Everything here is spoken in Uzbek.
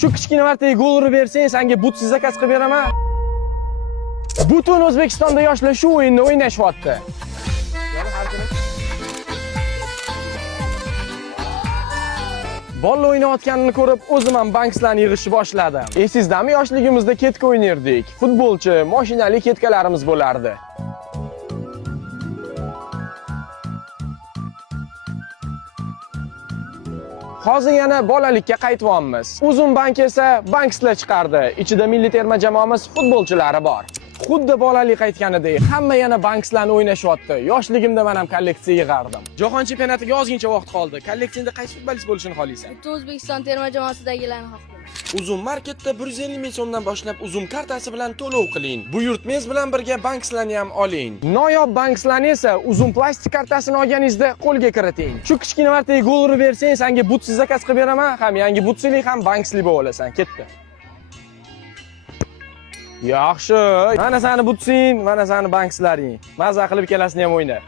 Shu kichkina martaga gol urib bersang, senga butsiz zakaz qilib beraman. Butun O'zbekistonda yoshlar shu o'yinni o'ynashyapti. Bola o'ynayotganini ko'rib, o'zim ham bankslarni yig'ishni boshladim. Esizdami, yoshligimizda ketka o'ynardik. Futbolchi, mashinali ketkalarimiz bo'lardi. Hozir yana bolalikka qaytyapmiz. Uzun bank esa bankslar chiqardi. Ichida milliy terma jamoamiz futbolchilari bor. Xuddi bolalik qaytganidek, hamma yana bankslarni o'ynashyapti. Yoshligimda men ham kolleksiya yig'ardim. Jahon chempionatiga ozgincha vaqt qoldi. Kolleksiyada qaysi futbolchi bo'lishini xohlaysan? Butun O'zbekiston terma jamoasidagilarni xohlayman. Uzum marketda 150 ming so'mdan boshlab uzum kartasi bilan to'lov qiling. Buyurtmangiz bilan birga bankslarni ham oling. Noyob bankslarni esa uzum plastik kartasini olganingizda qo'lga kiriting. Shu kichkina martaga gol urib bersang, senga butsiz zakaz qilib beraman. Ham yangi butsili ham banksli bo'lib olasan. Ketdi. Yaxshi. Mana seni butsing, mana seni bankslaring. Maza qilib ikkalasini ham o'yna.